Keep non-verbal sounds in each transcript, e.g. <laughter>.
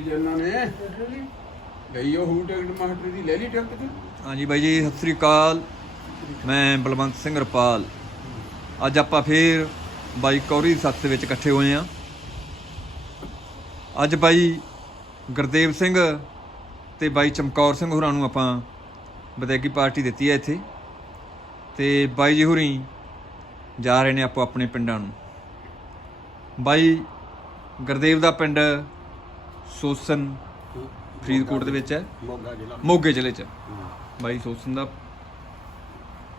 ਜਨਾਂ ਨੇ ਗਈ ਉਹ ਹੂ ਟਿਕਟ ਮਾਸਟਰ ਦੀ ਲੈ ਲਈ ਟਿਕਟ ਤੇ? ਹਾਂਜੀ ਬਾਈ ਜੀ, ਸਤਿ ਸ੍ਰੀ ਅਕਾਲ। ਮੈਂ ਬਲਵੰਤ ਸਿੰਘ ਰਪਾਲ। ਅੱਜ ਆਪਾਂ ਫੇਰ ਬਾਈ ਕੌਰੀ ਸੱਤ ਦੇ ਵਿੱਚ ਇਕੱਠੇ ਹੋਏ ਆ ਅੱਜ ਬਾਈ ਗੁਰਦੇਵ ਸਿੰਘ ਤੇ ਬਾਈ ਚਮਕੌਰ ਸਿੰਘ ਹੋਰਾਂ ਨੂੰ ਆਪਾਂ ਵਿਦਾਇਗੀ ਪਾਰਟੀ ਦਿੱਤੀ ਹੈ ਇੱਥੇ। ਤੇ ਬਾਈ ਜੀ ਹੋਰੀ ਜਾ ਰਹੇ ਨੇ ਆਪੋ ਆਪਣੇ ਪਿੰਡਾਂ ਨੂੰ। ਬਾਈ ਗੁਰਦੇਵ ਦਾ ਪਿੰਡ ਸੋਸਨ ਫਰੀਦਕੋਟ ਦੇ ਵਿੱਚ ਹੈ। ਮੋਗਾ ਜ਼ਿਲ੍ਹਾ। ਮੋਗੇ ਜ਼ਿਲ੍ਹੇ 'ਚ। ਬਾਈ ਸੋਸਨ ਦਾ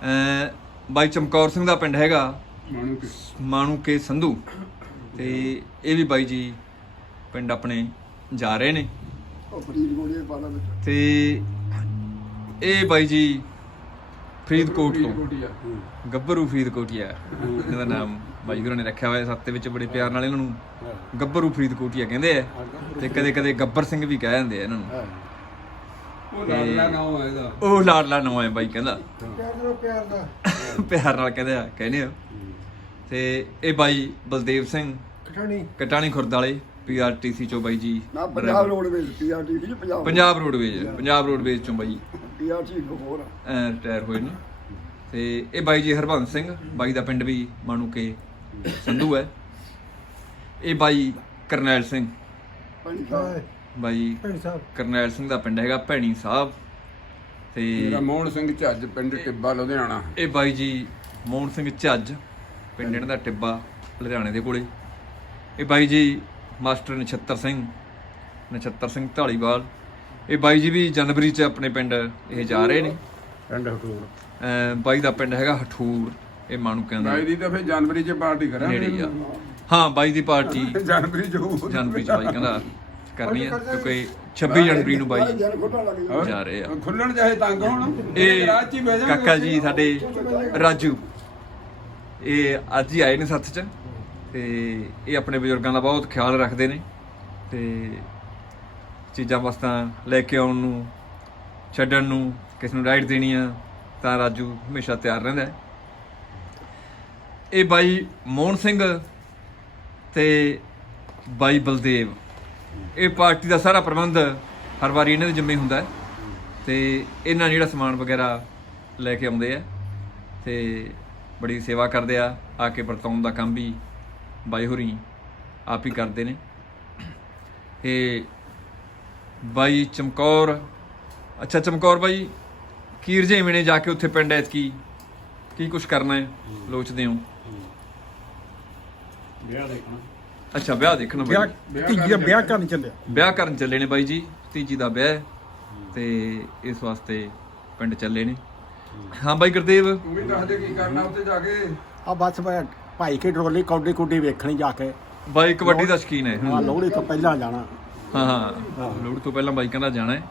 ਅ ਬਾਈ ਚਮਕੌਰ ਸਿੰਘ ਦਾ ਪਿੰਡ ਹੈਗਾ। ਮਾਣੂ ਕਿ। ਮਾਣੂ ਕੇ ਸੰਧੂ। ਤੇ ਇਹ ਵੀ ਬਾਈ ਜੀ ਪਿੰਡ ਆਪਣੇ ਜਾ ਰਹੇ ਨੇ। ਉਹ ਫਰੀਦਕੋਟ ਦੇ ਪਾਲਾ ਵਿੱਚ। ਤੇ ਇਹ ਬਾਈ ਜੀ ਫਰੀਦਕੋਟ ਤੋਂ। ਫਰੀਦਕੋਟੀਆ ਗੱਭਰੂ ਫਰੀਦਕੋਟੀਆ ਇਹਦਾ ਨਾਮ ਬਾਈ ਗੁਰਾਂ ਨੇ ਰੱਖਿਆ ਹੋਇਆ ਸੱਤ ਦੇ ਵਿੱਚ ਬੜੇ ਪਿਆਰ ਨਾਲ ਇਹਨਾਂ ਨੂੰ ਗੱਭਰੂ ਫਰੀਦਕੋਟੀਆ ਕਹਿੰਦੇ ਆ। ਤੇ ਕਦੇ ਕਦੇ ਗੱਬਰ ਸਿੰਘ ਵੀ ਕਹਿ ਜਾਂਦੇ ਆ ਇਹਨਾਂ ਨੂੰ। ਉਹ ਲਾਲਾ ਨਾਮ ਹੈ ਇਹਦਾ। ਉਹ ਲਾਡਲਾ ਨਾਂ ਹੈ ਬਾਈ ਕਹਿੰਦਾ। ਪਿਆਰ ਦਾ ਪਿਆਰ ਦਾ <laughs> ਪਿਆਰ ਨਾਲ ਕਹਿੰਦੇ ਆ ਕਹਿੰਦੇ ਆ। ਤੇ ਇਹ ਬਾਈ ਬਲਦੇਵ ਸਿੰਘ ਕਠਾਣੀ ਕਟਾਣੀ ਖੁਰਦ ਵਾਲੇ। ਪੀਆਰਟੀਸੀ ਚੋਂ ਬਾਈ ਜੀ। ਨਾ Punjab roadways PRTC Punjab Punjab roadways Punjab roadways ਚੋਂ ਬਾਈ। ਪੀਆਰਟੀ ਹੋਰ ਅਹ ਰਿਟਾਇਰ ਹੋਏ ਨੇ। ਤੇ ਇਹ ਬਾਈ ਜੀ ਹਰਬੰਸ ਸਿੰਘ ਬਾਈ ਦਾ ਪਿੰਡ ਵੀ ਕੇ ਸੰਧੂ ਹੈ। ਇਹ ਬਾਈ ਕਰਨੈਲ ਸਿੰਘ। ਬਾਈ ਕਰਨੈਲ ਸਿੰਘ ਦਾ ਪਿੰਡ ਹੈਗਾ ਭੈਣੀ ਸਾਹਿਬ। ਤੇ ਮੇਰਾ ਮੋਹਨ ਸਿੰਘ ਝੱਜ ਪਿੰਡ ਟਿੱਬਾ ਲੁਧਿਆਣਾ। ਇਹ ਬਾਈ ਜੀ ਮੋਹਨ ਸਿੰਘ ਝੱਜ ਪਿੰਡ ਇਹਨਾਂ ਦਾ ਟਿੱਬਾ ਲੁਧਿਆਣੇ ਦੇ ਕੋਲੇ। ਇਹ ਬਾਈ ਜੀ ਮਾਸਟਰ ਨਛੱਤਰ ਸਿੰਘ ਨਛੱਤਰ ਸਿੰਘ ਢਾਲੀਵਾਲ ਇਹ ਬਾਈ ਜੀ ਵੀ ਜਨਵਰੀ ਚ ਆਪਣੇ ਪਿੰਡ ਇਹ ਜਾ ਰਹੇ ਨੇ। ਪਿੰਡ ਹਟੂਰ। ਅਮ ਬਾਈ ਦਾ ਪਿੰਡ ਹੈਗਾ ਹਠੂਰ ਇਹ ਮਾਣੂ ਕਹਿੰਦਾ ਬਾਈ ਦੀ ਤਾਂ ਫਿਰ ਜਨਵਰੀ 'ਚ ਪਾਰਟੀ ਕਰਾਂਗੇ। ਨੇੜੇ ਹੀ ਆ। ਹਾਂ ਬਾਈ ਦੀ ਪਾਰਟੀ। ਜਨਵਰੀ 'ਚ ਹੋਊ। ਜਨਵਰੀ ਚ ਬਾਈ ਕਹਿੰਦਾ ਕਰਨੀ ਹੈ ਕਿਉਂਕਿ 26 ਜਨਵਰੀ ਨੂੰ ਬਾਈ ਹੋਰ? ਜਾ ਰਹੇ ਆ। ਖੁੱਲਣ ਚਾਹੇ ਤੰਗ ਹੋਣ। ਇਹ ਰਾਤ 'ਚ ਹੀ ਬਹਿ ਜਾਣਗੇ ਕਾਕਾ ਜੀ ਸਾਡੇ ਰਾਜੂ। ਇਹ ਅੱਜ ਹੀ ਆਏ ਨੇ ਸੱਥ ਚ। ਤੇ ਇਹ ਆਪਣੇ ਬਜ਼ੁਰਗਾਂ ਦਾ ਬਹੁਤ ਖਿਆਲ ਰੱਖਦੇ ਨੇ ਤੇ ਚੀਜ਼ਾਂ ਵਸਤਾਂ ਲੈ ਕੇ ਆਉਣ ਨੂੰ, ਛੱਡਣ ਨੂੰ, ਕਿਸ ਨੂੰ ਰਾਈਡ ਦੇਣੀ ਆ ਤਾਂ ਰਾਜੂ ਹਮੇਸ਼ਾ ਤਿਆਰ ਰਹਿੰਦਾ ਇਹ ਬਾਈ ਮੋਹਨ ਸਿੰਘ ਤੇ ਬਾਈ ਬਲਦੇਵ। ਇਹ ਪਾਰਟੀ ਦਾ ਸਾਰਾ ਪ੍ਰਬੰਧ ਹਰ ਵਾਰੀ ਇਹਨਾਂ ਦੇ ਜਿੰਮੇ ਹੁੰਦਾ ਹੈ ਤੇ ਇਹਨਾਂ ਜਿਹੜਾ ਸਮਾਨ ਵਗੈਰਾ ਲੈ ਕੇ ਆਉਂਦੇ ਆ ਤੇ ਬੜੀ ਸੇਵਾ ਕਰਦੇ ਆ ਆ ਕੇ ਵਰਤਾਉਣ ਦਾ ਕੰਮ ਵੀ ਬਾਈ ਹੋਰੀ ਆਪ ਹੀ ਕਰਦੇ ਨੇ। ਇਹ ਬਾਈ ਚਮਕੌਰ ਅੱਛਾ ਚਮਕੌਰ ਬਾਈ ਕੀ ਰਜੇਵੇਂ ਨੇ ਜਾ ਕੇ ਉੱਥੇ ਪਿੰਡ ਐਤ ਕੀ ਕੀ ਕੁਝ ਕਰਨਾ ਹੈ? ਲੋਚਦੇ ਹੋ। ਵਿਆਹ ਦੇਖਣਾ। ਅੱਛਾ ਵਿਆਹ ਦੇਖਣਾ ਵਿਆਹ ਬਾਈ ਤੀਜਾ ਵਿਆਹ ਕਰਨ ਚੱਲਿਆ ਵਿਆਹ ਕਰਨ ਚੱਲੇ ਨੇ ਬਾਈ ਜੀ ਤੀਜੀ ਦਾ ਵਿਆਹ ਹੈ ਤੇ ਇਸ ਵਾਸਤੇ ਪਿੰਡ ਚੱਲੇ ਨੇ। ਹਾਂ। ਬਾਈ ਗੁਰਦੇਵ। ਤੂੰ ਵੀ ਦੱਸ ਦੇ ਕੀ ਕਰਨਾ ਉੱਥੇ ਜਾ ਕੇ। ਆ ਬਸ ਮੈਂ ਭਾਈ ਕੇ ਟਰੋਲੀ ਕੌਡੀ ਕੁੱਡੀ ਵੇਖਣੀ ਜਾ ਕੇ। ਬਾਈ ਕਬੱਡੀ ਦਾ ਸ਼ਕੀਨ ਹੈ ਆ ਲੋਹੜੀ ਤੋਂ ਪਹਿਲਾਂ ਜਾਣਾ। ਹਾਂ ਹਾਂ। ਲੋੜ ਤੋਂ ਪਹਿਲਾਂ ਬਾਈ ਕਹਿੰਦਾ ਜਾਣਾ ਹੈ।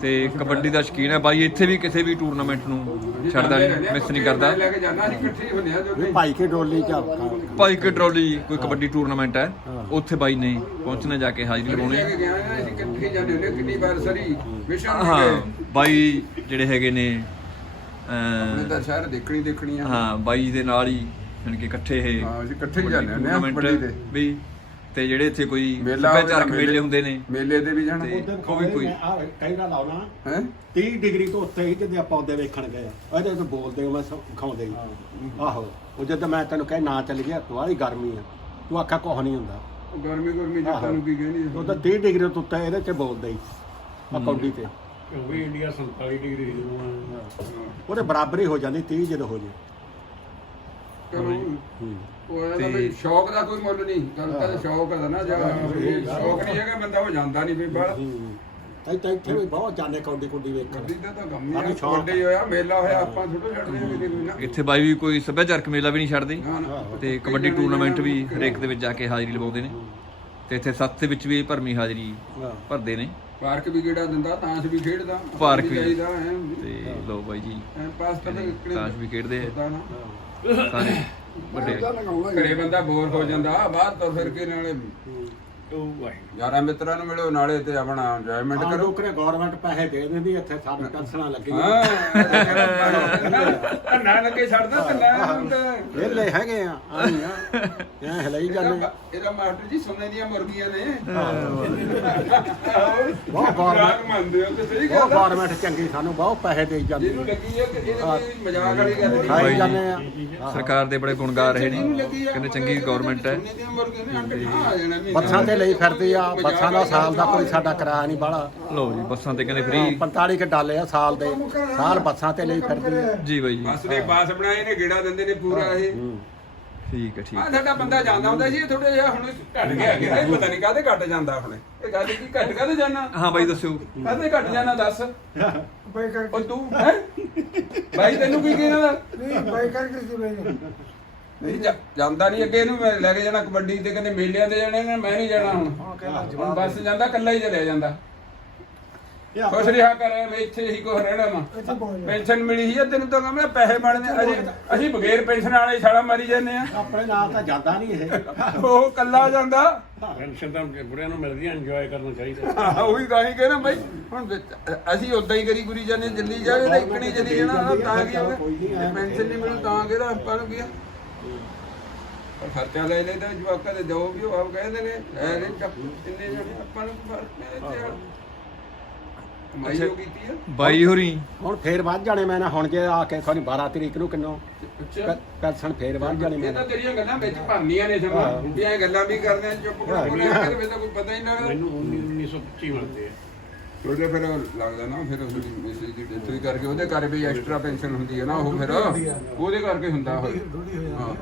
ਤੇ ਕਬੱਡੀ ਦਾ ਸ਼ਕੀਨ ਹੈ। ਬਾਈ ਇੱਥੇ ਵੀ ਕਿਸੇ ਵੀ ਟੂਰਨਾਮੈਂਟ ਨੂੰ ਛੱਡਦਾ ਨਹੀਂ ਮਿਸ ਨਹੀਂ ਕਰਦਾ। ਲੈ ਕੇ ਜਾਣਾ ਅਸੀਂ ਇਕੱਠੇ ਹੀ ਹੁੰਦੇ ਆ ਜੋ ਵੀ ਭਾਈ ਕੇ ਟਰੋਲੀ ਚ ਭਾਈ ਕੇ ਟਰੋਲੀ ਕੋਈ ਕਬੱਡੀ ਟੂਰਨਾਮੈਂਟ ਹੈ। ਉੱਥੇ ਬਾਈ ਨੇ ਪਹੁੰਚਣਾ ਜਾ ਕੇ ਹਾਜ਼ਰੀ ਲਵਾਉਣੀ ਲੈ ਹੈ ਕੇ ਗਿਆ ਨਾ ਅਸੀਂ ਇਕੱਠੇ ਹੀ ਜਾਂਦੇ ਹੁੰਦੇ ਕਿੰਨੀ ਵਾਰ ਸਰੀ ਮਿਸ਼ਨ ਹਾਂ ਹਾਂ ਬਾਈ ਜਿਹੜੇ ਹੈਗੇ ਨੇ ਸ਼ਹਿਰ ਦੇਖਣੀ ਦੇਖਣੀ ਆ। ਹਾਂ ਬਾਈ ਦੇ ਨਾਲ ਹੀ ਯਾਨੀ ਕਿ ਇਕੱਠੇ ਇਹ ਹਾਂ, ਅਸੀਂ ਇਕੱਠੇ ਹੀ ਜਾਂਦੇ ਆ ਟੂਰਨਾਮੈਂਟ ਕਬੱਡੀ ਦੇ। ਵੀ ਤੇ ਜਿਹੜੇ ਇੱਥੇ ਕੋਈ ਮੇਲਾ ਹੋਵੇ ਸੱਭਿਆਚਾਰਕ ਤਾਂ ਮੇਲੇ ਹੁੰਦੇ ਨੇ। ਮੇਲੇ ਤੇ ਵੀ ਜਾਣਾ। ਤੇ ਕੋਈ ਕੋਈ ਕਈ ਨਾ ਲਾਉਣਾ ਹੈ? 30 ਡਿਗਰੀ ਤੋਂ ਉੱਤੇ ਹੀ ਕਿਤੇ ਆਪਾਂ ਉਹਦੇ ਵੇਖਣ ਗਏ ਇਹਦੇ ਤੋਂ ਬੋਲਦੇ ਮੈਂ ਖਾਉਂਦੇ ਹੀ। ਆਹੋ ਉਹ ਜਦੋਂ ਮੈਂ ਤੈਨੂੰ ਕਹੇ ਨਾ ਚੱਲ ਗਿਆ ਤੂੰ ਆਹੀ ਗਰਮੀ ਆ। ਤੂੰ ਆਖਾ ਕੁਛ ਨਹੀਂ ਹੁੰਦਾ। ਗਰਮੀ ਗਰਮੀ ਜੱਟਾਂ ਨੂੰ ਕੀ ਕਹਿੰਦੀ ਉਹ ਤਾਂ 30 ਡਿਗਰੀ ਤੋਂ ਉੱਤੇ ਇਹਦੇ ਚ ਬੋਲਦੇ ਹੀ ਆ ਕੌਡੀ ਤੇ। ਕਿਉਂਕਿ ਇੰਡੀਆ 47 ਡਿਗਰੀ ਜਦੋਂ ਉਹਦੇ ਬਰਾਬਰ ਹੀ ਹੋ ਜਾਂਦੀ 30 ਜਦੋਂ ਹੋ ਜੇ। ਚਲੋ ਉਹ ਇਹਦਾ ਵੀ ਸ਼ੌਕ ਦਾ ਕੋਈ ਮੁੱਲ ਨਹੀਂ। ਗੱਲ ਤਾਂ ਸ਼ੌਕ ਦਾ ਨਾ ਜਾਂ ਸ਼ੌਕ ਨਹੀਂ ਹੈਗਾ ਬੰਦਾ ਉਹ ਜਾਂਦਾ ਨਹੀਂ ਵੀ ਬਾਹਰ। ਤੈ ਤੈ ਇੱਥੇ ਵੀ ਬਹੁਤ ਜਾਂਦੇ ਕੌਡੀ ਕੁੱਡੀ ਵੇਖਣ। ਕਬੱਡੀ ਦਾ ਤਾਂ ਹੀ ਆ। ਛੋਟੇ ਹੋਇਆ ਮੇਲਾ ਹੋਇਆ ਆਪਾਂ ਥੋੜਾ ਛੱਡਦੇ ਹਾਂ ਮੇਲੇ ਕੋਈ ਨਾ ਇੱਥੇ ਬਾਈ ਵੀ ਕੋਈ ਸੱਭਿਆਚਾਰਕ ਮੇਲਾ ਵੀ ਨਹੀਂ ਛੱਡਦੇ। ਤੇ ਕਬੱਡੀ ਟੂਰਨਾਮੈਂਟ ਵੀ ਹਰੇਕ ਦੇ ਵਿੱਚ ਜਾ ਕੇ ਹਾਜ਼ਰੀ ਲਵਾਉਂਦੇ ਨੇ। ਤੇ ਇੱਥੇ ਸੱਤ ਦੇ ਵਿੱਚ ਵੀ ਭਰਮੀ ਹਾਜ਼ਰੀ ਭਰਦੇ ਨੇ। ਪਾਰਕ ਵੀ ਕਿਹੜਾ ਦਿੰਦਾ ਤਾਂਸ ਵੀ ਖੇਡਦਾ। ਪਾਰਕ ਵੀ। ਜਾਈਦਾ ਤੇ ਲੋ ਬਾਈ ਜੀ। ਪਾਸ ਤਾਂ ਤਾਸ਼ ਵੀ ਖੇਡਦੇ ਆ। ਸਾਰੇ ਵੱਡੇ। ਘਰੇ ਬੰਦਾ ਬੋਰ ਹੋ ਜਾਂਦਾ ਬਾਹਰ ਤੋਂ ਫਿਰ ਕੇ ਨਾਲੇ। ਵਾਹਿਗੁਰੂ ਯਾਰਾਂ ਮਿੱਤਰਾਂ ਨੂੰ ਮਿਲੋ ਨਾਲੇ ਤੇ ਆਪਣਾ ਇੰਜੋਇਮੈਂਟ ਹਾਂ ਕਰੋ। ਲੋਕਰੇ ਗਵਰਨਮੈਂਟ ਪੈਸੇ ਦੇ ਦਿੰਦੀ ਇੱਥੇ ਸਾਨੂੰ ਟੈਨਸ਼ਨਾਂ ਲੱਗੀਆਂ। ਹਾਂ ਨਾ ਲੱਗੇ ਛੱਡਦਾ ਤੇ ਨਾ ਹੁੰਦਾ। ਵਿਹਲੇ ਹੈਗੇ ਆ ਆਈ ਆ। ਐ ਹਲਾਈ ਜਾਂਦੇ ਇਹਦਾ ਆ। ਇਹਦਾ ਮਾਸਟਰ ਜੀ ਸੋਨੇ ਦੀਆਂ ਮੁਰਗੀਆਂ ਨੇ। ਬਹੁਤ ਰਾਗ ਗਵਰਨਮੈਂਟ ਮੰਨਦੇ ਹੋ ਤੇ ਸਹੀ ਬਹੁਤ ਗੱਲ ਆ। ਗਵਰਨਮੈਂਟ ਚੰਗੀ ਸਾਨੂੰ ਬਹੁਤ ਪੈਸੇ ਦੇਈ ਜਾਂਦੀ ਜਿਹਨੂੰ ਲੱਗੀ ਹੈ ਕਿ ਇਹਦੇ ਕੋਈ ਮਜ਼ਾਕ ਵਾਲੀ ਗੱਲ ਨਹੀਂ। ਖਾਈ ਬਾਈ ਜਾਂਦੇ ਆ। ਸਰਕਾਰ ਦੇ ਬੜੇ ਗੁਣ ਗਾ ਰਹੇ ਨੇ ਕਹਿੰਦੇ ਚੰਗੀ ਗਵਰਨਮੈਂਟ ਹੈ। ਸੋਨੇ ਦੀਆਂ ਮੁਰਗੀਆਂ ਨੇ ਅੰਡੇ ਠਾਹ ਆ ਜਾਣਾ ਮਹੀਨਾ। ਬੱਸਾਂ ਤੇ ਲਈ ਫਿਰਦੀ ਆ ਬੱਸਾਂ ਦਾ ਸਾਲ ਦਾ ਕੋਈ ਸਾਡਾ ਕਿਰਾਇਆ ਨਹੀਂ ਬਾਹਲਾ। ਲਓ ਜੀ ਬੱਸਾਂ ਤੇ ਕਹਿੰਦੇ ਫ੍ਰੀ 45 ਕੇ ਡਾਲੇ ਆ ਸਾਲ ਦੇ ਸਾਲ ਬੱਸਾਂ ਤੇ ਲਈ ਫਿਰਦੀ ਆ। ਜੀ ਬਾਈ ਜੀ। ਬੱਸ ਦੇ ਬਾਸ ਬਣਾਏ ਨੇ ਗੇੜਾ ਦਿੰਦੇ ਨੇ ਪੂਰਾ ਇਹ। ਠੀਕ ਹੈ ਠੀਕ ਆ ਸਾਡਾ ਬੰਦਾ ਜਾਂਦਾ ਹੁੰਦਾ ਸੀ ਥੋੜੇ ਜਿਹਾ ਹੁਣ ਘਟ ਗਿਆ ਕਿ ਨਹੀਂ ਪਤਾ ਨਹੀਂ ਕਾਹਦੇ ਘਟ ਜਾਂਦਾ ਹੁਣ। ਇਹ ਗੱਲ ਕੀ ਘਟ ਕਾਹਦੇ ਜਾਣਾ ਹਾਂ ਬਾਈ ਦੱਸਿਓ। ਕਾਹਦੇ ਘਟ ਜਾਣਾ ਦੱਸ। ਉਹ ਤੂੰ ਹੈ? ਭਾਈ ਤੈਨੂੰ ਕੀ ਕਹਿਣਾ ਦਾ ਨਹੀਂ ਜਾ- ਜਾਂਦਾ ਨਹੀਂ ਅੱਗੇ ਇਹਨੂੰ ਮੈਂ ਲੈ ਕੇ ਜਾਣਾ ਕਬੱਡੀ ਤੇ ਕਹਿੰਦੇ ਮੇਲਿਆਂ ਤੇ ਜਾਣੇ ਨੇ ਮੈਂ ਨਹੀਂ ਜਾਣਾ ਹੁਣ। ਹੁਣ ਬੱਸ ਜਾਂਦਾ ਇਕੱਲਾ ਹੀ ਚਲਿਆ ਜਾਂਦਾ। ਖੁਸ਼ ਰਿਹਾ ਕਰ ਮੈਂ ਇੱਥੇ ਹੀ ਕੋ ਰਹਿਣਾ ਵਾ। ਪੈਨਸ਼ਨ ਮਿਲੀ ਸੀ ਆ, ਤੈਨੂੰ ਤਾਂ ਕਹਿੰਦਾ ਪੈਸੇ ਬਣਨੇ ਅਜੇ ਅਸੀਂ ਬਗੈਰ ਪੈਨਸ਼ਨ ਵਾਲੇ ਛਾਲਾ ਮਾਰੀ ਜਾਂਦੇ ਆ ਆਪਣੇ ਨਾਲ ਤਾਂ ਜਾਂਦਾ ਨਹੀਂ ਇਹ। ਉਹ ਇਕੱਲਾ ਜਾਂਦਾ। ਪੈਨਸ਼ਨ ਤਾਂ ਬੁੜਿਆਂ ਨੂੰ ਮਿਲਦੀ ਹੈ ਇੰਜੋਏ ਕਰਨਾ ਚਾਹੀਦਾ। ਉਹੀ ਗਾਹੀ ਕਹਿਣਾ ਬਾਈ ਹੁਣ ਵਿੱਚ- ਅਸੀਂ ਉਦਾਂ ਹੀ ਕਰੀ ਗੁਰੀ ਜਾਂਦੇ ਜੱਲੀ ਜਾਵੇ ਤਾਂ ਇਕਣੀ ਜਲੀ ਜਾਣਾ ਤਾਂ ਕੀ ਹੋਵੇ ਪੈਨਸ਼ਨ ਨਹੀਂ ਮਿਲੂ ਤਾਂ ਕਿਹਦਾ ਆਪਾਂ ਨੂੰ ਕੀ ਆ? ਪਰ ਖਰਚਾ ਲੈ ਲੈਦਾ ਜਵਾਕਾਂ ਦੇ ਦੋ ਵੀ ਉਹ ਆਪ ਕਹਿੰਦੇ ਨੇ ਲੈ ਚੱਕ ਇੰਨੇ ਜਣੇ ਆਪਾਂ ਨੂੰ ਫ਼ਰਕ ਮੇਰੇ ਤੇ ਕੀਤੀ ਆ। ਬਾਈ ਹੋਰੀ। ਹੁਣ ਫੇਰ ਵੱਧ ਜਾਣੇ ਮੈਂ ਨਾ ਹੁਣ ਜੇ ਆ ਕੇ ਸਾਨੂੰ 12 ਤਰੀਕ ਨੂੰ ਕਿੰਨੋ। ਅੱਛਾ। ਪੈਨਸ਼ਨ ਫੇਰ ਵੱਧ ਜਾਣੇ ਇਹ ਮੈਂ ਤਾਂ ਤੇਰੀਆਂ ਗੱਲਾਂ ਵਿੱਚ ਭਰਨੀਆਂ ਨੇ ਸਮਾਂ। ਵੀ ਐ ਗੱਲਾਂ ਵੀ ਕਰਦੇ ਆ ਚੁੱਪ ਕਰ ਬੋਲੇ ਇਹਦੇ ਵਿੱਚ ਤਾਂ ਕੋਈ ਪਤਾ ਹੀ ਨਾ। ਮੈਨੂੰ 1925 ਮਿਲਦੇ ਆ। ਉਹਦੇ ਫਿਰ ਲੱਗਦਾ ਨਾ ਫਿਰ ਉਸ ਦੀ ਮੈਸੇਜ ਦੀ ਡੈਥ ਵੀ ਕਰਕੇ ਉਹਦੇ ਘਰ ਵੀ ਐਕਸਟਰਾ ਪੈਨਸ਼ਨ ਹੁੰਦੀ ਹੈ ਨਾ ਉਹ ਫਿਰ ਉਹਦੇ ਕਰਕੇ ਹੁੰਦਾ ਹੋਏ ਹਾਂ।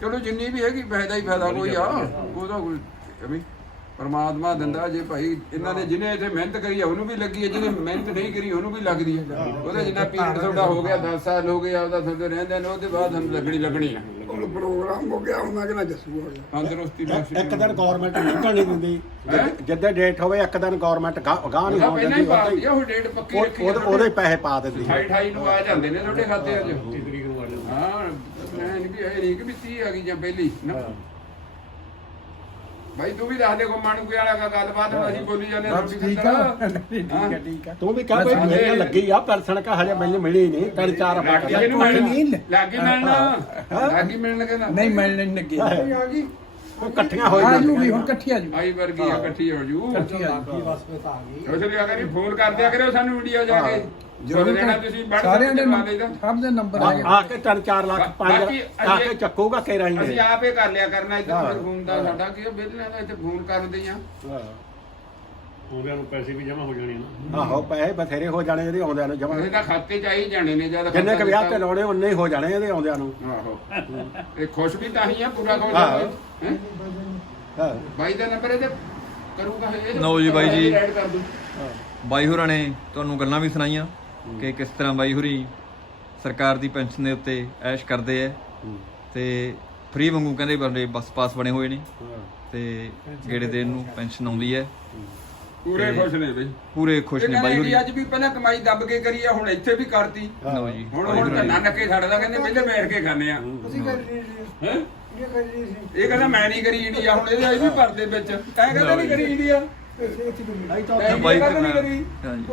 ਚਲੋ ਜਿੰਨੀ ਵੀ ਹੈਗੀ ਫਾਇਦਾ ਹੀ ਫਾਇਦਾ ਕੋਈ ਆ ਉਹਦਾ ਕੋਈ ਐਵੇਂ ਪਰਮਾਤਮਾ ਦਿੰਦਾ ਜੇ ਭਾਈ ਇਹਨਾਂ ਨੇ ਜਿਹਨੇ ਇੱਥੇ ਮਿਹਨਤ ਕਰੀ ਆ ਉਹਨੂੰ ਵੀ ਲੱਗੀ ਹੈ ਜਿਹਨੇ ਮਿਹਨਤ ਨਹੀਂ ਕਰੀ ਉਹਨੂੰ ਵੀ ਲੱਗਦੀ ਹੈ ਉਹਦਾ ਜਿੰਨਾ ਪੀਰੀਅਡ ਤੁਹਾਡਾ ਹੋ ਗਿਆ 10 ਸਾਲ ਹੋ ਗਏ ਆਪਦਾ ਤੁਹਾਡੇ ਰਹਿੰਦੇ ਨੇ ਉਹਦੇ ਬਾਅਦ ਤੁਹਾਨੂੰ ਲੱਗਣੀ ਲੱਗਣੀ ਆ। ਪ੍ਰੋਗਰਾਮ ਹੋ ਗਿਆ ਉਹਨਾਂ ਕਿਹਨਾਂ ਜੱਸੂ ਹੋ ਗਿਆ? ਤੰਦਰੁਸਤੀ ਬਖਸ਼ ਇੱਕ ਦਿਨ ਗਵਰਨਮੈਂਟ ਨਿਕਲ ਨਹੀਂ ਦਿੰਦੀ। ਜਿੱਦ- ਡੇਟ ਹੋਵੇ ਇੱਕ ਦਿਨ ਗਵਰਨਮੈਂਟ ਗਾਹ ਨਹੀਂ ਹੋਣ ਪਹਿਲਾਂ ਹੀ ਦਿੰਦੀ ਉਹ ਡੇਟ ਪੱਕੀ ਰੱਖੀ ਉਹਦੇ ਪੈਸੇ ਪਾ ਦਿੰਦੀ 28 28 ਨੂੰ ਆ ਜਾਂਦੇ ਨੇ ਤੁਹਾਡੇ ਖਾਤੇ 'ਚ। 30 ਤਰੀਕ ਨੂੰ ਆ ਜਾਂਦਾ ਹਾਂ ਮੈਂ ਨਹੀਂ ਵੀ ਇਹ ਨਹੀਂ ਕਿ ਵੀ 30 ਆ ਗਈ ਜਾਂ ਪਹਿਲੀ ਨਾ। ਭਾਈ ਤੂੰ ਵੀ ਦੱਸ ਦੇ ਕੋ ਮਨ ਕੋਈ ਵਾਲਾ ਕਾ ਗੱਲਬਾਤ ਅਸੀਂ ਬੋਲੀ ਜਾਂਦੇ ਹਾਂ ਠੀਕ ਆ। ਠੀਕ ਆ ਤੂੰ ਵੀ ਕਹ ਬਈ ਮੇਰੇ ਲੱਗੀ ਆ ਪੈਨਸ਼ਨ ਕਾ ਹਜੇ ਮੈਨੂੰ ਮਿਲੀ ਨਹੀਂ ਤਿੰਨ ਚਾਰ ਲੱਗੀ ਮਿਲਣਾ ਲੱਗੀ ਮਿਲਣਾ। ਲੱਗੀ ਮਿਲਣ ਨਹੀਂ ਮਿਲਣ ਲੱਗੇ। ਉਹ ਇਕੱਠੀਆਂ ਹੋਈ ਆ ਜਾਂਦੀਆਂ ਜੂਗੀ ਹੁਣ ਇਕੱਠੀ ਆ ਜੂ ਆਈ ਵਰਗੀ ਆ ਇਕੱਠੀ ਹੋ ਜੂ। ਇਕੱਠੀ ਆ ਜੂ ਉਸ ਲਈ ਅਗਰ ਫੋਨ ਕਰ ਦਿਆ ਕਰਿਓ ਸਾਨੂੰ ਵੀਡੀਓ ਜਾ ਕੇ। ਜ਼ਰੂਰ ਲੈਣਾ ਤੁਸੀਂ WhatsApp ਸਾਰਿਆਂ ਦੇ ਲਾ ਸਭ ਦੇ ਨੰਬਰ ਆ ਕੇ ਤਿੰਨ ਚਾਰ ਲੱਖ ਪੰਜ ਬਾਕੀ ਆ ਕੇ ਅਸੀਂ- ਚੱਕੂਗਾ ਕੇ ਰਹੀ ਅਸੀਂ ਨੇ ਆਪੇ ਕਰ ਲਿਆ ਕਰਨਾ ਇੱਧਰ ਫਿਰ ਫੋਨ ਦਾ ਸਾਡਾ ਕੀ ਬਿੱਲ ਦਾ ਇੱਥੇ ਫੋਨ ਕਰਦੇ ਆ। ਉਹਦਿਆਂ ਨੂੰ ਪੈਸੇ ਵੀ ਜਮ੍ਹਾਂ ਹੋ ਜਾਣੇ ਨਾ। ਆਹੋ ਪੈਸੇ ਬਥੇਰੇ ਹੋ ਜਾਣੇ ਇਹਦੇ ਆਉਂਦਿਆਂ ਨੂੰ ਜਮਾ ਅਸੀਂ ਤਾਂ ਖਾਤੇ ਚ ਆਈ ਜਾਣੇ ਨੇ ਜਦ ਜਿੰਨੇ ਕ ਖਾਤਾ ਵਿਆਹ ਤੇ ਦਿੱਤਾ। ਲਾਉਣੇ ਉਨੇ ਹੀ ਹੋ ਜਾਣੇ ਇਹਦੇ ਆਉਂਦਿਆਂ ਨੂੰ। ਆਹੋ। ਇਹ ਖੁਸ਼ ਵੀ ਤਾਂ ਹੀ ਆ ਪੂਰਾ ਖੁਸ਼ ਹਾਂ। ਆ ਹੈਂ? ਹਾਂ। ਬਾਈ ਦਾ ਨੰਬਰ ਇਹਦੇ ਕਰੂਗਾ ਇਹ ਲਓ ਜੀ ਬਾਈ ਜੀ। ਐਡ ਕਰ ਦੂੰ ਬਾਈ ਹੋਰਾਂ ਨੇ ਤੁਹਾਨੂੰ ਗੱਲਾਂ ਵੀ ਸੁਣਾਈਆਂ ਕਿ ਕਿਸ ਤਰ੍ਹਾਂ ਬਾਈ ਹੋਰੀ ਸਰਕਾਰ ਦੀ ਪੈਨਸ਼ਨ ਦੇ ਉੱਤੇ ਐਸ਼ ਕਰਦੇ ਐ। ਤੇ ਫ੍ਰੀ ਵਾਂਗੂ ਕਹਿੰਦੇ ਬੰਦੇ ਬੱਸ ਪਾਸ ਬਣੇ ਹੋਏ ਨੇ। ਤੇ ਗੇੜੇ ਦੇਣ ਨੂੰ ਪੈਨਸ਼ਨ ਆਉਂਦੀ ਹੈ। ਪੂਰੇ ਖੁਸ਼ ਨੇ ਬਈ। ਪੂਰੇ ਖੁਸ਼ ਨੇ ਬਾਈ ਹੋਰੀ। ਅੱਜ ਵੀ ਪਹਿਲਾਂ ਕਮਾਈ ਦੱਬ ਕੇ ਕਰੀ ਆ ਹੁਣ ਇੱਥੇ ਵੀ ਕਰਤੀ। ਲਓ ਜੀ ਹੁਣ ਬਾਈ ਹੁਣ ਹੋਰਾਂ ਨੇ- ਧੰਨਾ ਨੱਕੇ ਛੱਡਦਾ ਕਹਿੰਦੇ ਪਹਿਲੇ ਬੈਠ ਕੇ ਖਾਣੇ ਆ। ਅਸੀਂ ਕਰ ਲਈ ਹੈਂ? ਇਹ ਕਹਿੰਦਾ ਮੈਂ ਨਹੀਂ ਕਰੀ ਇੰਡੀਆ ਹੁਣ ਇਹਦੇ ਆਈ ਵੀ ਭਰਦੇ ਵਿੱਚ। ਤੈਂ ਕਹਿੰਦਾ ਨਹੀਂ ਕਰੀ ਇੰਡੀਆ ਅਸੀਂ ਤਾਂ ਤੈਂ ਬਾਈ ਕਹਿੰਦਾ ਨਹੀਂ ਕਰੀ। ਹਾਂਜੀ।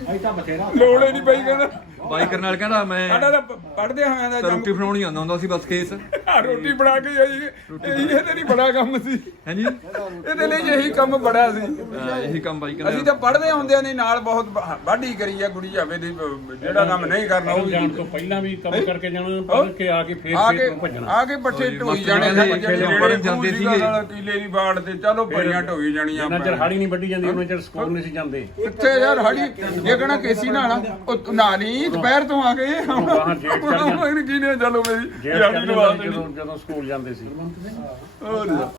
ਅਸੀਂ ਤਾਂ ਬਥੇਰਾ ਲੋੜ ਹੀ ਨਹੀਂ ਪਈ ਕਹਿੰਦਾ। ਬਾਈ ਕਰਨਾਲ ਕਹਿੰਦਾ ਮੈਂ ਸਾਡਾ ਤਾਂ ਪੜਦੇ ਹੋਇਆਂ ਦਾ ਤਾਂ ਜੰਮ ਰੋਟੀ ਬਣਾਉਣੀ ਆਉਂਦਾ ਹੁੰਦਾ ਸੀ ਬਸ ਕੇਸ ਆ ਰੋਟੀ ਬਣਾ ਕੇ ਆਈ। ਇਹ ਇਹਦੇ ਨਹੀਂ ਬੜਾ ਕੰਮ ਸੀ। ਹਾਂਜੀ? ਇਹਦੇ ਲਈ ਇਹੀ ਕੰਮ ਬੜਾ ਸੀ। ਹਾਂ, ਇਹੀ ਕੰਮ ਬਾਈ ਅਸੀਂ ਕਹਿੰਦਾ ਤਾਂ ਪੜਦੇ ਆਉਂਦਿਆਂ ਨੇ ਨਾਲ ਬਹੁਤ ਵਾਢੀ ਕਰੀ ਆ ਗੁੜੀ ਜਾਵੇ ਦੀ ਜਿਹੜਾ ਕੰਮ ਨਹੀਂ ਕਰਨਾ ਉਹ ਜਾਣ ਤੋਂ ਪਹਿਲਾਂ ਵੀ ਕੰਮ ਕਰਕੇ ਜਾਣਾ ਪੜ੍ਹ ਕੇ ਆ ਕੇ ਫੇਰ ਆ ਫੇਰ ਕੇ ਤੋਂ ਭੱਜਣਾ। ਆ ਕੇ ਬੱਠੇ ਜੀ, ਢੋਈ ਜਾਣੇ ਜਿਹੜੇ ਜਾਂਦੇ ਸੀਗੇ। ਕੀਲੇ ਦੀ ਬਾੜ ਤੇ ਚਲੋ ਬੜੀਆਂ ਢੋਈ ਜਾਣੀਆਂ ਜਿੰਨਾ ਚਿਰ ਹਾੜੀ ਨਹੀਂ ਵੱਢੀ ਜਾਂਦੀ ਉਹਨਾਂ ਚਿਰ ਸਕੂਲ ਨਹੀਂ ਸੀ ਜਾਂਦੇ। ਕਿੱਥੇ ਯਾਰ ਹੜੀ ਇਹ ਕਹਣਾ ਕੇਸੀ ਨਾਲ ਉਹ ਨਾਲੀ ਦੁਪਹਿਰ ਤੋਂ ਆ ਗਏ। ਬਾਹਰ ਜੇਠ ਕੀ ਨੇ ਚਲੋ ਮੇਰੀ ਚੜ੍ਹ ਲਵਾ ਜਦੋਂ ਜਦੋਂ ਸਕੂਲ ਜਾਂਦੇ ਸੀ।